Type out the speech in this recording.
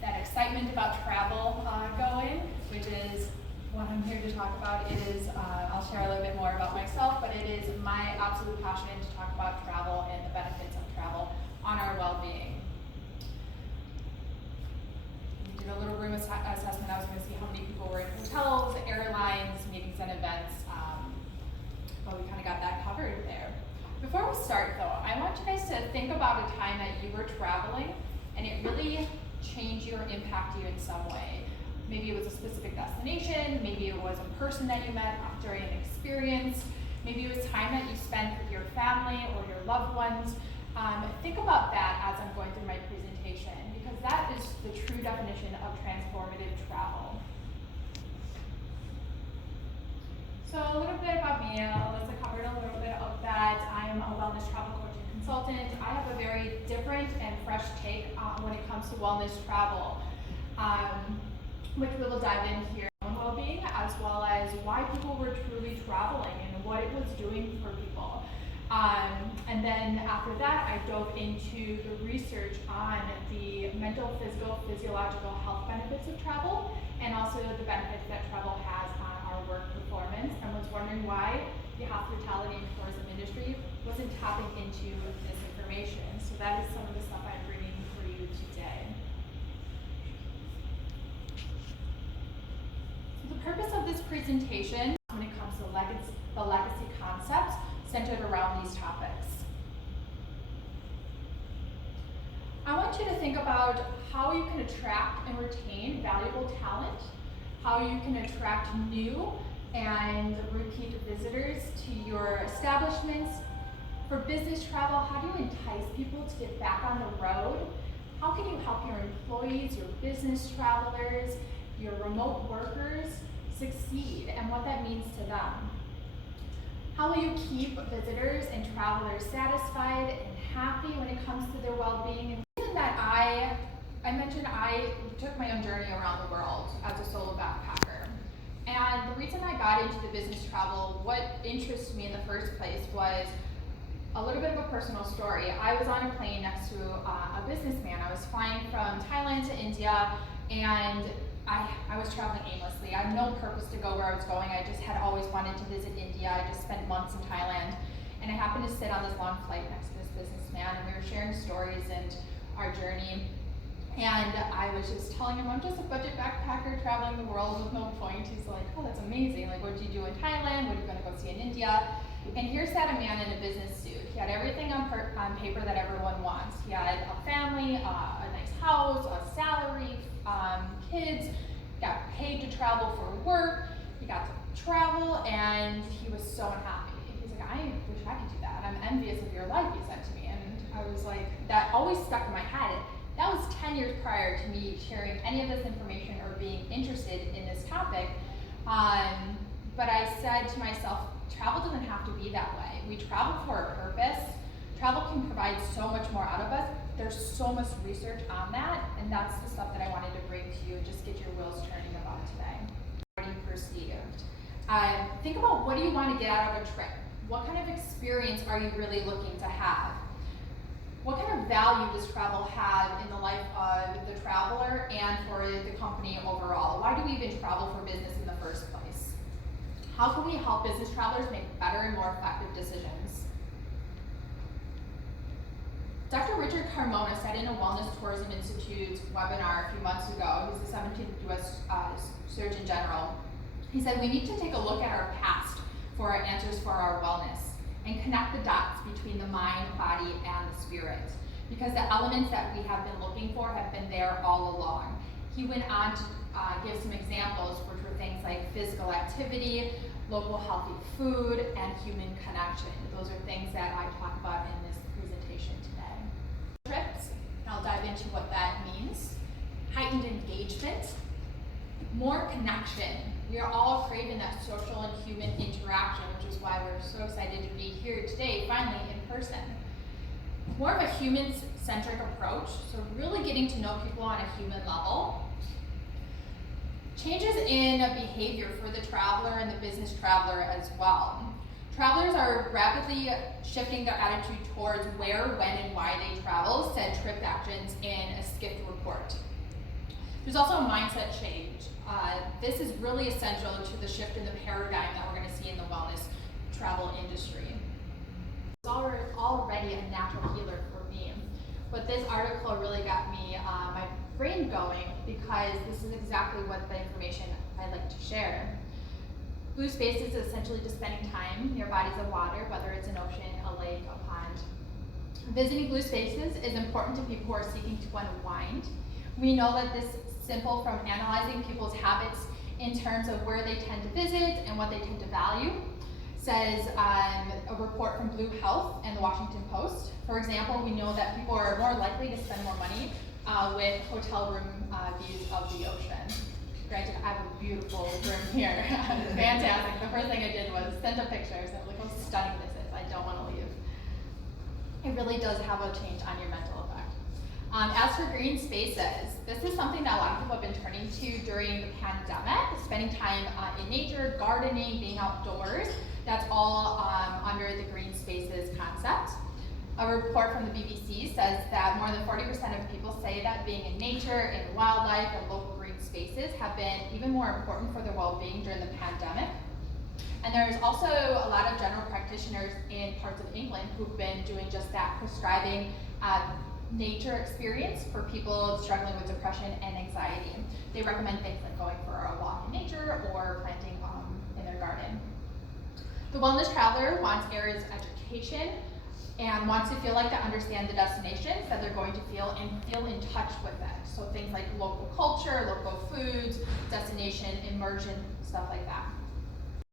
that excitement about travel going, which is what I'm here to talk about. It is, I'll share a little bit more about myself, but it is my absolute passion to talk about travel and the benefits of travel on our well-being. We did a little room assessment. I was going to see how many people were in hotels, airlines, meetings and events, but we kind of got that covered there. Before we start though, I want you guys to think about a time that you were traveling and it really changed you or impacted you in some way. Maybe it was a specific destination, maybe it was a person that you met during an experience, maybe it was time that you spent with your family or your loved ones. Think about that as I'm going through my presentation, because that is the true definition of transformative travel. So a little bit about me. Alyssa covered a little bit of that. I'm a wellness travel coach and consultant. I have a very different and fresh take when it comes to wellness travel, which we will dive in here on well-being, as well as why people were truly traveling and what it was doing for people. And then after that, I dove into the research on the mental, physical, physiological health benefits of travel, and also the benefits that travel has on our work performance, and was wondering why the hospitality and tourism industry wasn't tapping into this information. So that is some of the stuff I'm bringing for you today. So the purpose of this presentation, when it comes to the legacy concepts, centered around these topics. I want you to think about how you can attract and retain valuable talent, how you can attract new and repeat visitors to your establishments. For business travel, how do you entice people to get back on the road? How can you help your employees, your business travelers, your remote workers succeed, and what that means to them? How will you keep visitors and travelers satisfied and happy when it comes to their well-being? And the reason that I mentioned I took my own journey around the world as a solo backpacker. And the reason I got into the business travel, what interested me in the first place, was a little bit of a personal story. I was on a plane next to a businessman. I was flying from Thailand to India, and I was traveling aimlessly. I had no purpose to go where I was going. I just had always wanted to visit India. I just spent months in Thailand. And I happened to sit on this long flight next to this businessman, and we were sharing stories and our journey. And I was just telling him, I'm just a budget backpacker traveling the world with no point. He's like, oh, that's amazing. Like, what did you do in Thailand? What are you going to go see in India? And here sat a man in a business suit. He had everything on paper that everyone wants. He had a family, a nice house, a salary, kids, got paid to travel for work, he got to travel, and he was so unhappy. He's like, I wish I could do that. I'm envious of your life, he said to me. And I was like, that always stuck in my head. That was 10 years prior to me sharing any of this information or being interested in this topic. But I said to myself, travel doesn't have to be that way. We travel for a purpose. Travel can provide so much more out of us. There's so much research on that, and that's the stuff that I wanted to bring to you and just get your wheels turning about today. What you perceived. Think about, what do you want to get out of a trip? What kind of experience are you really looking to have? What kind of value does travel have in the life of the traveler and for the company overall? Why do we even travel for business in the first place? How can we help business travelers make better and more effective decisions? Dr. Richard Carmona said in a Wellness Tourism Institute webinar a few months ago, he's the 17th US Surgeon General, he said we need to take a look at our past for our answers for our wellness and connect the dots between the mind, body, and the spirit, because the elements that we have been looking for have been there all along. He went on to give some examples, which were things like physical activity, local healthy food, and human connection. Those are things that I talk about in this presentation today. Trips, and I'll dive into what that means. Heightened engagement, more connection. We are all craving that social and human interaction, which is why we're so excited to be here today, finally in person. More of a human-centric approach, so really getting to know people on a human level. Changes in behavior for the traveler and the business traveler as well. Travelers are rapidly shifting their attitude towards where, when, and why they travel, said Trip Actions in a Skift report. There's also a mindset change. This is really essential to the shift in the paradigm that we're going to see in the wellness travel industry. It's already a natural healer for me, but this article really got me my brain going, because this is exactly what the information I like to share. Blue spaces is essentially just spending time near bodies of water, whether it's an ocean, a lake, a pond. Visiting blue spaces is important to people who are seeking to unwind. We know that this is simple from analyzing people's habits in terms of where they tend to visit and what they tend to value, says a report from Blue Health and the Washington Post. For example, we know that people are more likely to spend more money with hotel room views of the ocean. Granted, I have a beautiful room here. Fantastic. The first thing I did was send up pictures of like how stunning this is. I don't want to leave. It really does have a change on your mental effect. As for green spaces, this is something that a lot of people have been turning to during the pandemic, spending time in nature, gardening, being outdoors. That's all under the green spaces concept. A report from the BBC says that more than 40% of people say that being in nature, in wildlife, and local green spaces have been even more important for their well-being during the pandemic. And there's also a lot of general practitioners in parts of England who've been doing just that, prescribing nature experience for people struggling with depression and anxiety. They recommend things like going for a walk in nature or planting in their garden. The wellness traveler wants areas of education and wants to feel like they understand the destinations that they're going to feel and feel in touch with it. So things like local culture, local foods, destination immersion, stuff like that.